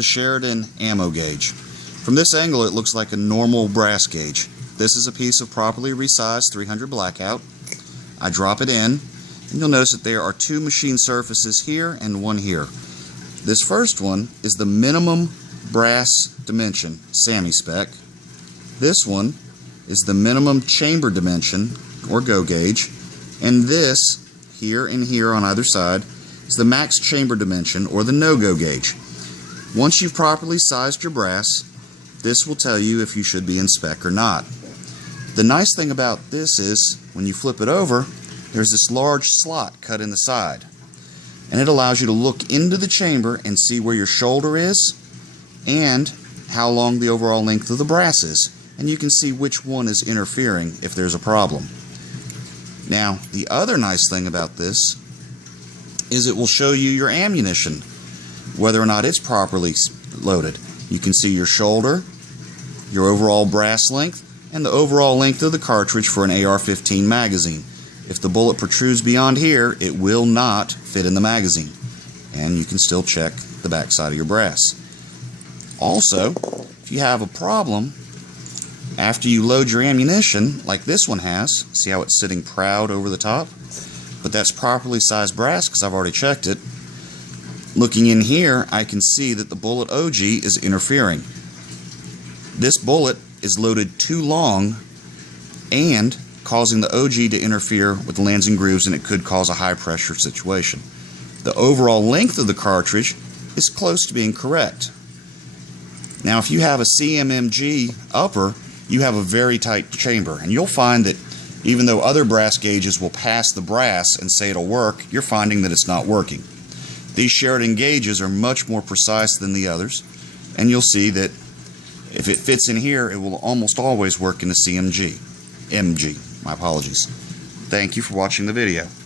the Sheridan ammo gauge. From this angle it looks like a normal brass gauge. This is a piece of properly resized 300 blackout. I drop it in, and you'll notice that there are two machine surfaces here and one here. This first one is the minimum brass dimension, SAMI spec. This one is the minimum chamber dimension, or go gauge, and this, here and here on either side, is the max chamber dimension, or the no-go gauge. Once you've properly sized your brass, this will tell you if you should be in spec or not. The nice thing about this is, when you flip it over, there's this large slot cut in the side, and it allows you to look into the chamber and see where your shoulder is and how long the overall length of the brass is, and you can see which one is interfering if there's a problem. Now, the other nice thing about this is it will show you your ammunition, whether or not it's properly loaded. You can see your shoulder, your overall brass length, and the overall length of the cartridge for an AR-15 magazine. If the bullet protrudes beyond here, it will not fit in the magazine, and you can still check the back side of your brass. Also, if you have a problem after you load your ammunition, like this one has, see how it's sitting proud over the top? But that's properly sized brass because I've already checked it. Looking in here, I can see that the bullet OG is interfering. This bullet is loaded too long and causing the OG to interfere with the lands and grooves, and it could cause a high pressure situation. The overall length of the cartridge is close to being correct. Now, if you have a CMMG upper, you have a very tight chamber, and you'll find that even though other brass gauges will pass the brass and say it'll work, you're finding that it's not working. These Sheridan gauges are much more precise than the others, and you'll see that if it fits in here, it will almost always work in the CMG. MG, my apologies. Thank you for watching the video.